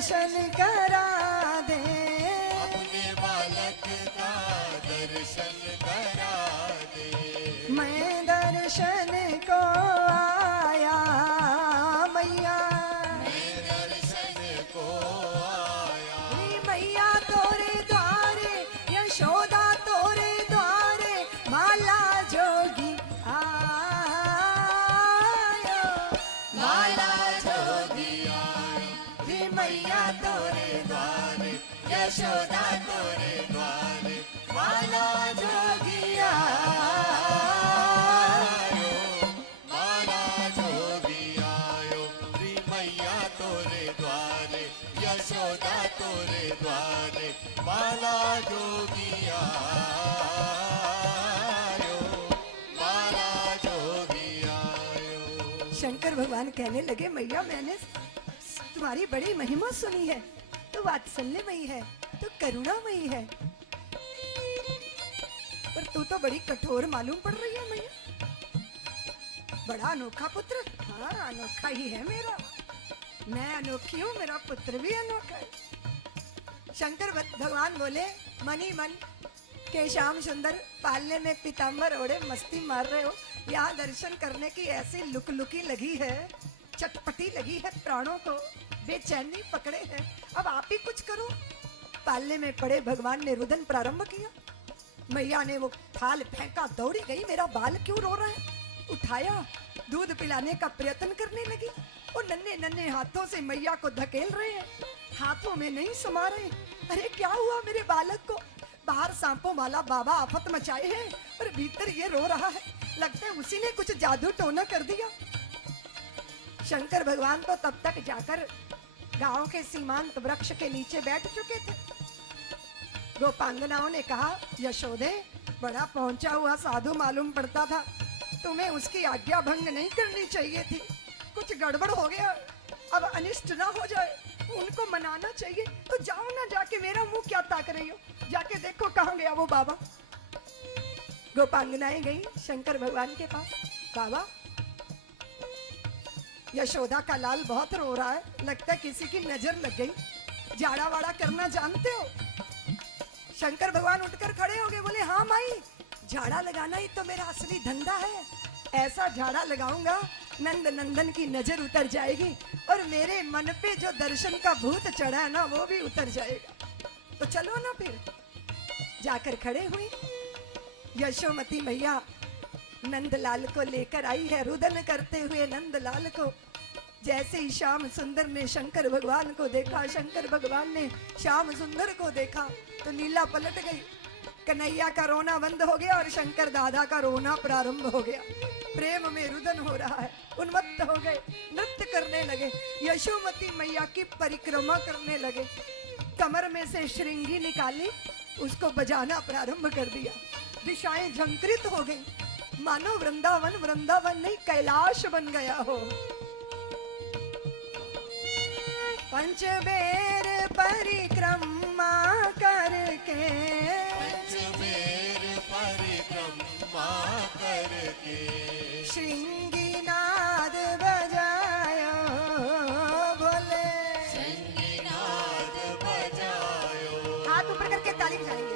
दर्शन करा दे, अपने बालक का दर्शन करा दे। मैं दर्शन को आया मैया, मैं दर्शन को आया। मैया तोरे द्वारे, यशोदा तोरे द्वारे, माला जोगी आयो, माला जोगी आयो, रे मैया तोरे द्वारे यशोदा तोरे द्वारे, माला जोगी आयो, माला जोगी आयो, श्री मैया तोरे द्वारे यशोदा तोरे द्वारे, माला जोगी आयो, माला जोगी आयो। शंकर भगवान कहने लगे, मैया मैंने तुम्हारी बड़ी महिमा सुनी है, तो वात्सल्यमयी है, तो करुणामयी है, पर तू तो बड़ी कठोर मालूम पड़ रही है मैया। बड़ा अनोखा पुत्र, हाँ अनोखा ही है मेरा, मैं अनोखी हूँ, मेरा पुत्र भी अनोखा है। शंकर भगवान बोले, मनी मन के श्याम सुंदर पालने में पीताम्बर ओढ़े मस्ती मार रहे हो, यहाँ दर्शन करने की ऐसी लुकलुकी लगी है, चटपटी लगी है, प्राणों को बेचैनी पकड़े है, अब आप ही कुछ करो। पालने में पड़े भगवान ने रुदन प्रारंभ किया, मैया ने वो थाल फेंका, दौड़ी गई, मेरा बाल क्यों रो रहा है, उठाया, दूध पिलाने का प्रयत्न करने लगी, और नन्हे नन्हे हाथों से मैया को धकेल रहे हैं, हाथों में नहीं समा रहे। अरे क्या हुआ मेरे बालक को, बाहर सांपों वाला बाबा आफत मचाए हैं, और भीतर ये रो रहा है, लगता है उसी ने कुछ जादू टोना कर दिया। शंकर भगवान तो तब तक जाकर गांव के सीमांत वृक्ष के नीचे बैठ चुके थे। गोपांगनाओं ने कहा, यशोदे बड़ा पहुंचा हुआ साधु मालूम पड़ता था, तुम्हें उसकी आज्ञा भंग नहीं करनी चाहिए थी, कुछ गड़बड़ हो गया, अब अनिष्ट ना हो जाए, उनको मनाना चाहिए, तो जाओ ना, जाके मेरा मुंह क्या ताक रही हो, जाके देखो कहाँ गया वो बाबा। गोपांगनाएं गई शंकर भगवान के पास, बाबा यशोदा का लाल बहुत रो रहा है, लगता है किसी की नजर लग गई, झाड़ा वाड़ा करना जानते हो? शंकर भगवान उठकर खड़े हो गए, बोले हाँ माई, झाड़ा लगाना ही तो मेरा असली धंधा है, ऐसा झाड़ा लगाऊंगा नंद नंदन की नजर उतर जाएगी, और मेरे मन पे जो दर्शन का भूत चढ़ा है ना, वो भी उतर जाएगा, तो चलो ना फिर। जाकर खड़े हुई, यशोमती मैया नंदलाल को लेकर आई है, रुदन करते हुए नंदलाल को। जैसे ही श्याम सुंदर ने शंकर भगवान को देखा, शंकर भगवान ने श्याम सुंदर को देखा, तो लीला पलट गई, कन्हैया का रोना बंद हो गया और शंकर दादा का रोना प्रारंभ हो गया, प्रेम में रुदन हो रहा है, उन्मत्त हो गए, नृत्य करने लगे, यशोमती मैया की परिक्रमा करने लगे, कमर में से श्रृंगी निकाली, उसको बजाना प्रारंभ कर दिया, दिशाएं झंकृत हो गई, मानो वृंदावन वृंदावन नहीं कैलाश बन गया हो। पंचबेर परिक्रमा करके, पंचबेर परिक्रमा करके, श्रृंगीनाद बजायो भोले, श्रृंगीनाद बजायो। हाथ ऊपर करके ताली बजाएंगे।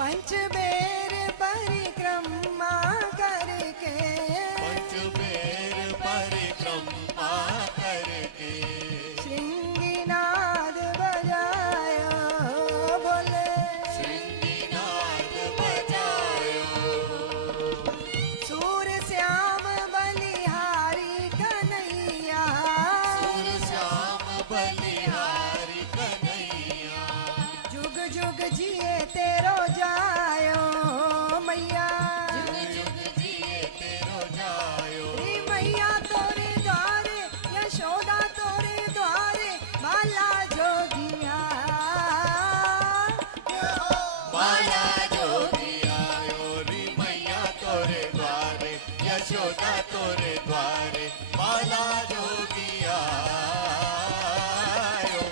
पंच बेर परिक्रमा करके पंच बेर परिक्रमा करके श्रृंगीनाद बजायो बोले श्रृंगीनाद बजायो सूर श्याम बलिहारी कन्हैया सुर श्याम बलिहारी कन्हैया जुग जुग जिए तेरो जायो मैया जुग जुग जिए तेरो जायो रे मैया तोरे द्वारे यशोदा तोरे द्वारे बाला जोगिया बाला जोगी आयो री मैया तोरे द्वारे यशोदा तोरे द्वारे बाला जोगी आयो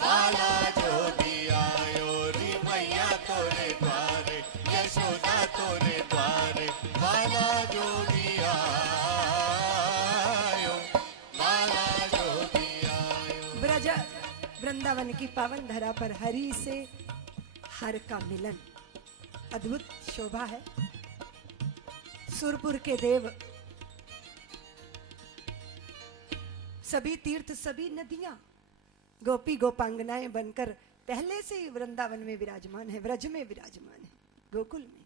बाला जोगी आयो री मैया तोरे द्वारे यशोदा तोरे द्वारे बाला जोगी आयो बाला जोगी आयो ब्रज वृंदावन की पावन धरा पर हरि से हर का मिलन अद्भुत शोभा है। सुरपुर के देव सभी तीर्थ सभी नदियां गोपी गोपांगनाएं बनकर पहले से ही वृंदावन में विराजमान है, व्रज में विराजमान है, गोकुल में।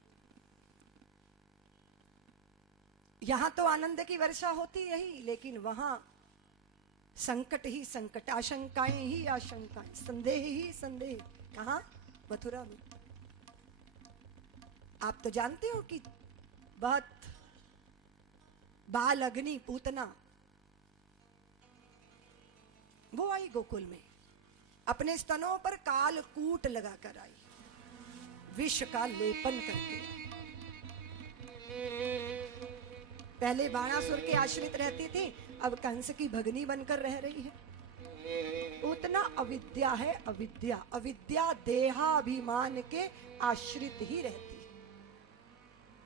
यहां तो आनंद की वर्षा होती यही, लेकिन वहां संकट ही संकट, आशंकाएं ही आशंकाएं, संदेह ही संदेह। कहां? मथुरा में। आप तो जानते हो कि बहुत बाल अग्नि पूतना वो आई गोकुल में, अपने स्तनों पर कालकूट लगाकर आई, विष का लेपन करके। पहले बाणासुर के आश्रित रहती थी, अब कंस की भगनी बनकर रह रही है। उतना अविद्या है, अविद्या। अविद्या देहाभिमान के आश्रित ही रहती है।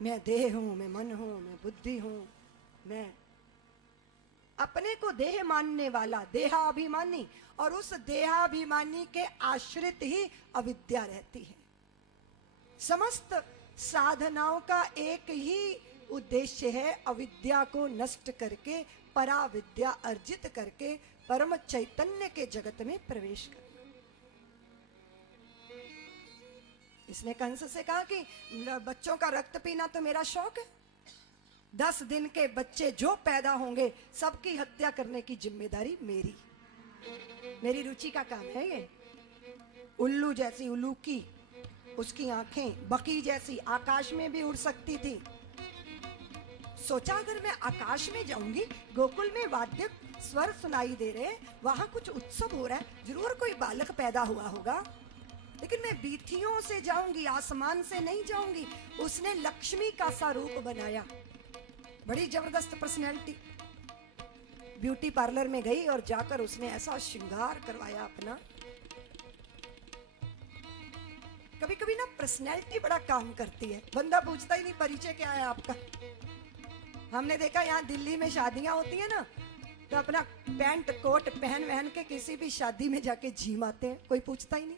मैं देह हूं, मैं मन हूं, मैं बुद्धि हूं, मैं अपने को देह मानने वाला देहाभिमानी, और उस देहाभिमानी के आश्रित ही अविद्या रहती है। समस्त साधनाओं का एक ही उद्देश्य है, अविद्या को नष्ट करके पराविद्या अर्जित करके परम चैतन्य के जगत में प्रवेश करना। इसने कंस से कहा कि बच्चों का रक्त पीना तो मेरा शौक है, 10 दिन के बच्चे जो पैदा होंगे सबकी हत्या करने की जिम्मेदारी मेरी, मेरी रुचि का काम है ये। उल्लू जैसी उल्लूकी, उसकी आंखें बकी जैसी, आकाश में भी उड़ सकती थी। सोचा अगर मैं आकाश में जाऊंगी, गोकुल में वाद्य स्वर सुनाई दे रहे, वहां कुछ उत्सव हो रहा है, जरूर कोई बालक पैदा हुआ होगा, लेकिन मैं बीथियों से जाऊंगी, आसमान से नहीं जाऊंगी। उसने लक्ष्मी का सा रूप बनाया, बड़ी जबरदस्त पर्सनैलिटी। ब्यूटी पार्लर में गई और जाकर उसने ऐसा श्रृंगार करवाया अपना। कभी कभी ना पर्सनैलिटी बड़ा काम करती है, बंदा पूछता ही नहीं परिचय क्या है आपका। हमने देखा यहाँ दिल्ली में शादियां होती है ना, तो अपना पैंट कोट पहन वहन के किसी भी शादी में जाके झीमाते हैं, कोई पूछता ही नहीं।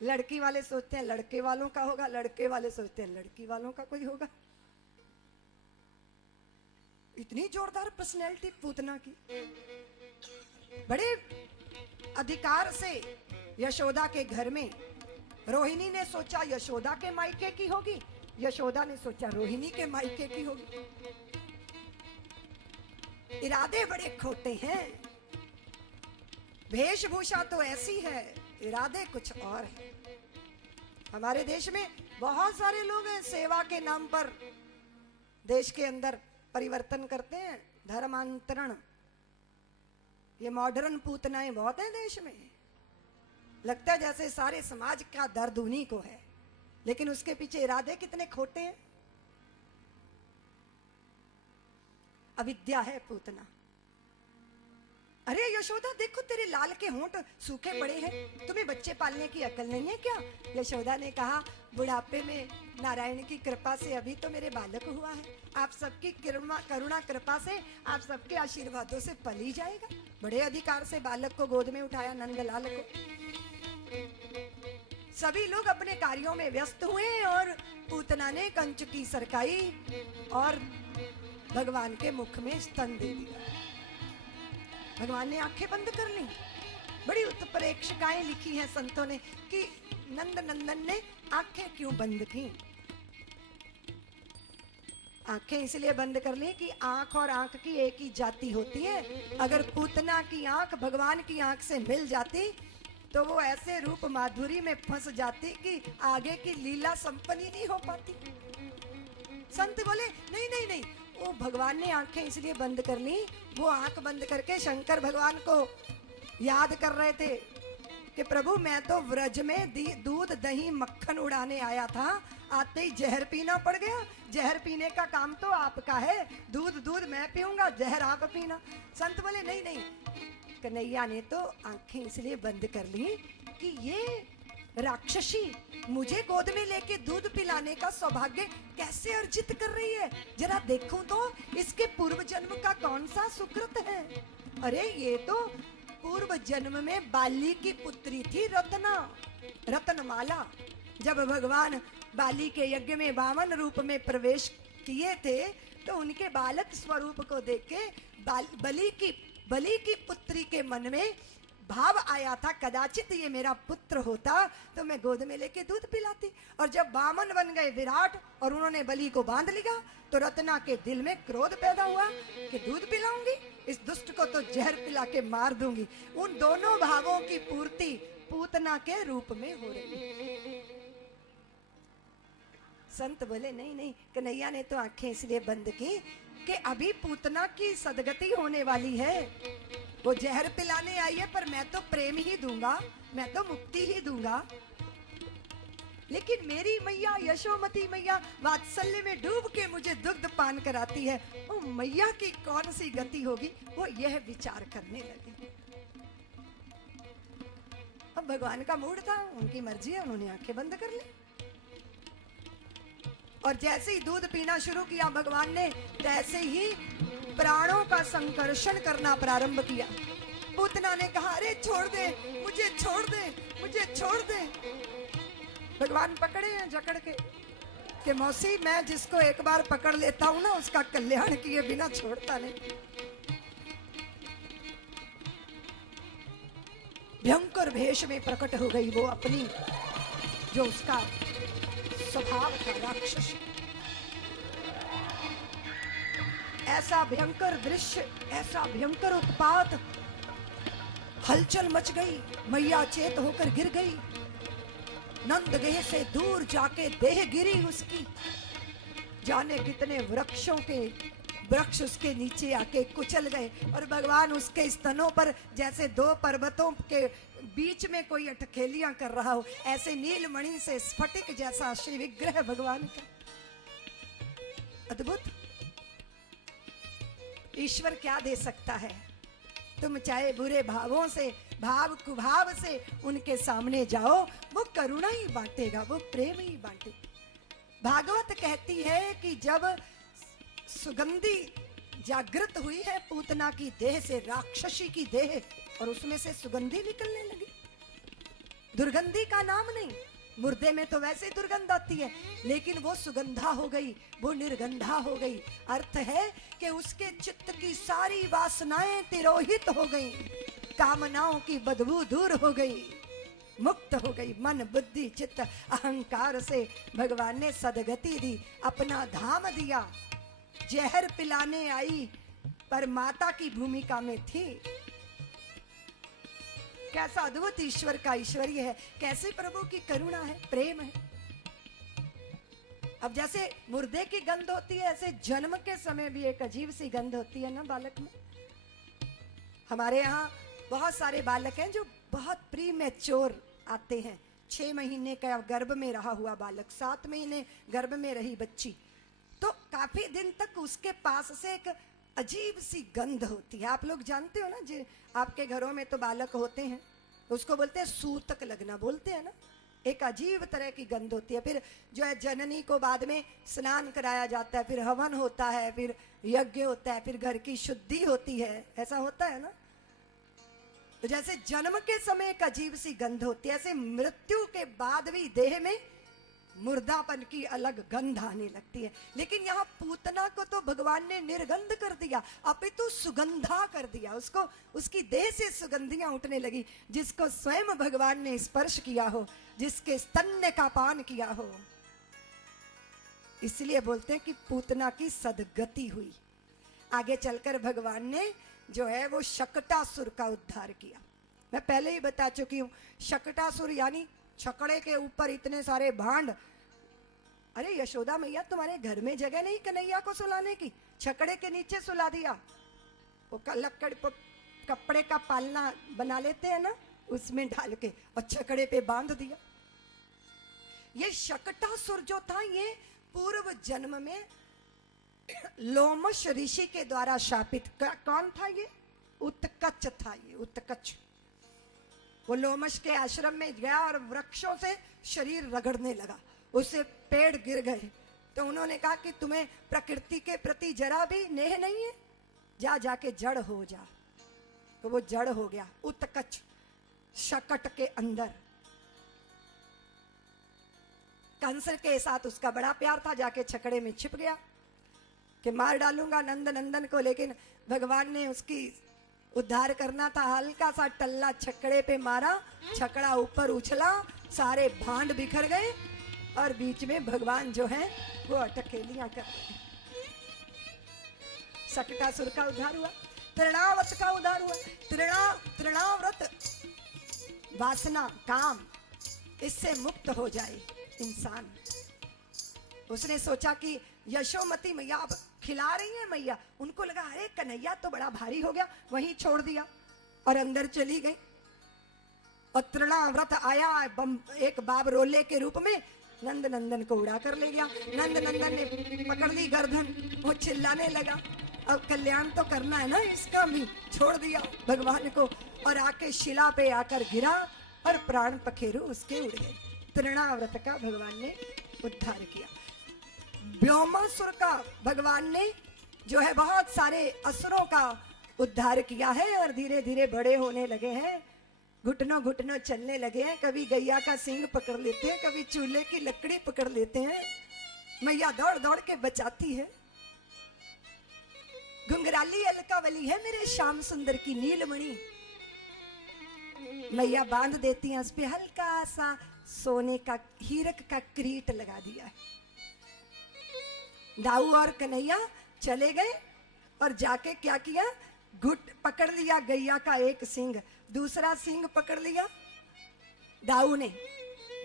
लड़की वाले सोचते हैं लड़के वालों का होगा, लड़के वाले सोचते हैं लड़की वालों का कोई होगा। इतनी जोरदार पर्सनैलिटी पूतना की। बड़े अधिकार से यशोदा के घर में रोहिणी ने सोचा यशोदा के मायके की होगी, यशोदा ने सोचा रोहिणी के मायके की होगी। इरादे बड़े खोटे हैं, वेशभूषा तो ऐसी है, इरादे कुछ और है। हमारे देश में बहुत सारे लोग हैं, सेवा के नाम पर देश के अंदर परिवर्तन करते हैं, धर्मांतरण। ये मॉडर्न पूतनाएं बहुत हैं देश में। लगता है जैसे सारे समाज का दर्द उन्हीं को है, लेकिन उसके पीछे इरादे कितने खोटे हैं। अविद्या है पूतना। अरे यशोदा देखो तेरे लाल के होंठ सूखे पड़े हैं, तुम्हें बच्चे पालने की अकल नहीं है क्या? यशोदा ने कहा बुढ़ापे में नारायण की कृपा से अभी तो मेरे बालक हुआ है, आप सबकी करुणा कृपा से, आप सबके आशीर्वादों से पल ही जाएगा। बड़े अधिकार से बालक को गोद में उठाया, नंदलाल को। सभी लोग अपने कार्यों में व्यस्त हुए और पूतना ने कंच की सरकाई और भगवान के मुख में स्तन दे दिया। भगवान ने आंखें बंद कर ली। बड़ी उत्प्रेक्षिकाएं लिखी हैं संतों ने कि नंद नंदन ने आंखें क्यों बंद की। आंखें इसलिए बंद कर ली कि आंख और आंख की एक ही जाति होती है। अगर पूतना की आंख भगवान की आंख से मिल जाती तो वो ऐसे रूप माधुरी में फंस जाती कि आगे की लीला संपन्न ही नहीं हो पाती। संत बोले नहीं नहीं नहीं, वो भगवान ने आंखें इसलिए बंद कर ली, वो आंख बंद करके शंकर भगवान को याद कर रहे थे कि प्रभु मैं तो व्रज में दूध दही मक्खन उड़ाने आया था, आते ही जहर पीना पड़ गया। जहर पीने का काम तो आपका है, दूध मैं पीऊंगा, जहर आप पीना। संत बोले नहीं नहीं, कन्हैया ने तो आंखें इसलिए बंद कर ली कि ये राक्षसी मुझे गोद में लेके दूध पिलाने का सौभाग्य कैसे अर्जित कर रही है, जरा देखूं तो इसके पूर्व जन्म का कौन सा सुकृत है। अरे ये तो पूर्व जन्म में बाली की पुत्री थी रत्नमाला। जब भगवान बाली के यज्ञ में वामन रूप में प्रवेश किए थे तो उनके बालक स्वरूप को देख के बलि की पुत्री के मन में भाव आया था, कदाचित ये मेरा पुत्र होता तो मैं गोद में लेके दूध पिलाती। और जब वामन बन गए विराट और उन्होंने बलि को बांध लिया तो रत्ना के दिल में क्रोध पैदा हुआ कि दूध पिलाऊंगी, इस दुष्ट को तो जहर पिला के मार दूंगी। उन दोनों भावों की पूर्ति पूतना के रूप में हो रही। संत बोले नहीं नहीं, कन्हैया ने तो आंखें इसलिए बंद की कि अभी पूतना की सदगति होने वाली है। वो जहर पिलाने आई है पर मैं तो प्रेम ही दूंगा, मैं तो मुक्ति ही दूंगा। लेकिन मेरी मैया यशोमती मैया वात्सल्य में डूब के मुझे दुग्ध पान कराती है, वो मैया की कौन सी गति होगी, वो यह विचार करने लगे। अब भगवान का मूड था, उनकी मर्जी है, उन्होंने आंखें बंद कर ली। और जैसे ही दूध पीना शुरू किया भगवान ने, तैसे ही प्राणों का संकर्षण करना प्रारंभ किया। पूतना ने कहा अरे छोड़ दे, मुझे छोड़ दे, मुझे छोड़ दे। भगवान पकड़े हैं जकड़ के कि मौसी मैं जिसको एक बार पकड़ लेता हूं ना उसका कल्याण किए बिना छोड़ता नहीं। भयंकर भेष में प्रकट हो गई वो अपनी जो उसका स्वभाव था राक्षस। ऐसा भयंकर दृश्य, ऐसा भयंकर उत्पात, हलचल मच गई। मैया चेत होकर गिर गई। नंद गेह से दूर जाके देह गिरी उसकी। जाने कितने वृक्ष उसके नीचे आके कुचल गए और भगवान उसके स्तनों पर जैसे दो पर्वतों के बीच में कोई अटखेलियां कर रहा हो, ऐसे नीलमणि से स्फटिक जैसा श्री विग्रह भगवान का। अद्भुत। ईश्वर क्या दे सकता है। तुम चाहे बुरे भावों से, भाव कुभाव से उनके सामने जाओ, वो करुणा ही बांटेगा, वो प्रेम ही बांटेगा। भागवत कहती है कि जब सुगंधी जागृत हुई है पूतना की देह से, राक्षसी की देह, और उसमें से सुगंधी निकलने लगी। दुर्गंधी का नाम नहीं, मुर्दे में तो वैसे दुर्गंध आती है, लेकिन वो सुगंधा हो गई, वो निर्गंधा हो गई। अर्थ है कि उसके चित्त की सारी वासनाएं तिरोहित हो गई, कामनाओं की बदबू दूर हो गई, मुक्त हो गई। मन बुद्धि चित्त अहंकार से भगवान ने सदगति दी, अपना धाम दिया। जहर पिलाने आई पर माता की भूमिका में थी। कैसा अद्भुत ईश्वर का ऐश्वर्य है, कैसे प्रभु की करुणा है, प्रेम है। अब जैसे मुर्दे की गंध होती है, ऐसे जन्म के समय भी एक अजीब सी गंध होती है ना बालक में। हमारे यहाँ बहुत सारे बालक हैं जो बहुत प्रीमैच्योर आते हैं। 6 महीने का गर्भ में रहा हुआ बालक, 7 महीने गर्भ में रही बच्ची, तो काफी दिन तक उसके पास से एक अजीब सी गंध होती है। आप लोग जानते हो ना, जी आपके घरों में तो बालक होते हैं, उसको बोलते हैं सूतक लगना, बोलते हैं ना। एक अजीब तरह की गंध होती है। फिर जो है जननी को बाद में स्नान कराया जाता है, फिर हवन होता है, फिर यज्ञ होता है, फिर घर की शुद्धि होती है, ऐसा होता है ना। तो जैसे जन्म के समय एक अजीब सी गंध होती है, ऐसे मृत्यु के बाद भी देह में मुर्दापन की अलग गंध आने लगती है। लेकिन यहाँ पूतना को तो भगवान ने निर्गंध कर दिया, अपितु सुगंधा कर दिया। उसको उसकी देह से सुगंधियां उठने लगी। जिसको स्वयं भगवान ने स्पर्श किया हो, जिसके स्तन्य का पान किया हो, इसलिए बोलते हैं कि पूतना की सदगति हुई। आगे चलकर भगवान ने जो है वो शकटासुर का उद्धार किया। मैं पहले ही बता चुकी हूं, शकटासुर यानी छकड़े के ऊपर इतने सारे भांड। अरे यशोदा मैया, तुम्हारे घर में जगह नहीं कन्हैया को सुलाने की, छकड़े के नीचे सुला दिया। वो लक्कड़ कपड़े का पालना बना लेते हैं ना, उसमें डाल के और छकड़े पे बांध दिया। ये शकटासुर जो था, ये पूर्व जन्म में लोमश ऋषि के द्वारा शापित कौन था? ये उत्कच था। ये उत्कच वो लोमश के आश्रम में गया और वृक्षों से शरीर रगड़ने लगा, उससे पेड़ गिर गए। तो उन्होंने कहा कि तुम्हें प्रकृति के प्रति जरा भी नेह नहीं है, जा जाके जड़ हो जा। तो वो जड़ हो गया उत्कच शकट के अंदर। कंस के साथ उसका बड़ा प्यार था, जाके छकड़े में छिप गया कि मार डालूंगा नंद नंदन को। लेकिन भगवान ने उसकी उद्धार करना था, हल्का सा टल्ला छकड़े पे मारा, छकड़ा ऊपर उछला, सारे भांड बिखर गए और बीच में भगवान जो है वो अटकेलियां कर रहे। शकटासुर का उद्धार हुआ, तृणावत का उद्धार हुआ। तृणाव्रत वासना, काम, इससे मुक्त हो जाए इंसान। उसने सोचा कि यशोमती मैया अब खिला रही है मैया, उनको लगा अरे कन्हैया तो बड़ा भारी हो गया, वहीं छोड़ दिया और अंदर चली गई। और तृणाव्रत आया एक बाब रोले के रूप में, नंद नंदन को उड़ा कर ले गया। नंद नंदन ने पकड़ ली गर्दन, वो चिल्लाने लगा अब कल्याण तो करना है ना इसका भी, छोड़ दिया भगवान को और आके शिला पे आकर गिरा और प्राण पखेरु उसके उड़ गए। तृणाव्रत का भगवान ने उद्धार किया। व्योमासुर का भगवान ने जो है बहुत सारे असुरों का उद्धार किया है और धीरे धीरे बड़े होने लगे हैं, घुटनों घुटनों चलने लगे हैं। कभी गैया का सींग पकड़ लेते हैं, कभी चूल्हे की लकड़ी पकड़ लेते हैं। मैया दौड़ दौड़ के बचाती है। घुंघराली अलकावली है मेरे श्याम सुंदर की नीलमणि, मैया बांध देती हैं, उस पे हल्का सा सोने का हीरक का क्रीट लगा दिया है। दाऊ और कन्हैया चले गए और जाके क्या किया, घुट पकड़ लिया गैया का एक सींग, दूसरा सींग पकड़ लिया दाऊ ने।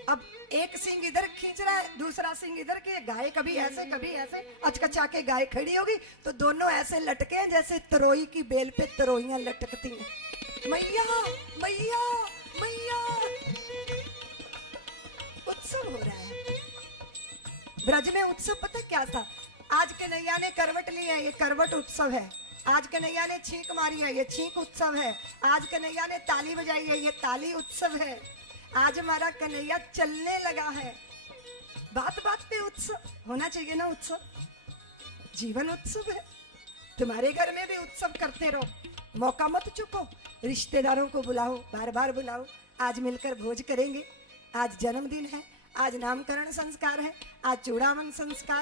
अब एक सींग इधर खींच रहा है, दूसरा सींग इधर की। गाय कभी ऐसे अचकचा के गाय खड़ी होगी तो दोनों ऐसे लटके हैं जैसे तरोई की बेल पे तरोइयां लटकती हैं। मैया मैया मैया, उत्सव हो रहा है ब्रज में। उत्सव पता क्या था? आज कन्हैया ने करवट ली है, ये करवट उत्सव है। आज कन्हैया ने छींक मारी है, ये छींक उत्सव है। आज कन्हैया ने ताली बजाई है, ये ताली उत्सव है। आज हमारा कन्हैया चलने लगा है। बात बात पे उत्सव होना चाहिए ना। उत्सव जीवन उत्सव है। तुम्हारे घर में भी उत्सव करते रहो, मौका मत चुको। रिश्तेदारों को बुलाओ, बार बार बुलाओ। आज मिलकर भोज करेंगे। आज जन्मदिन है, आज नामकरण संस्कार है, आज चूड़ामन संस्कार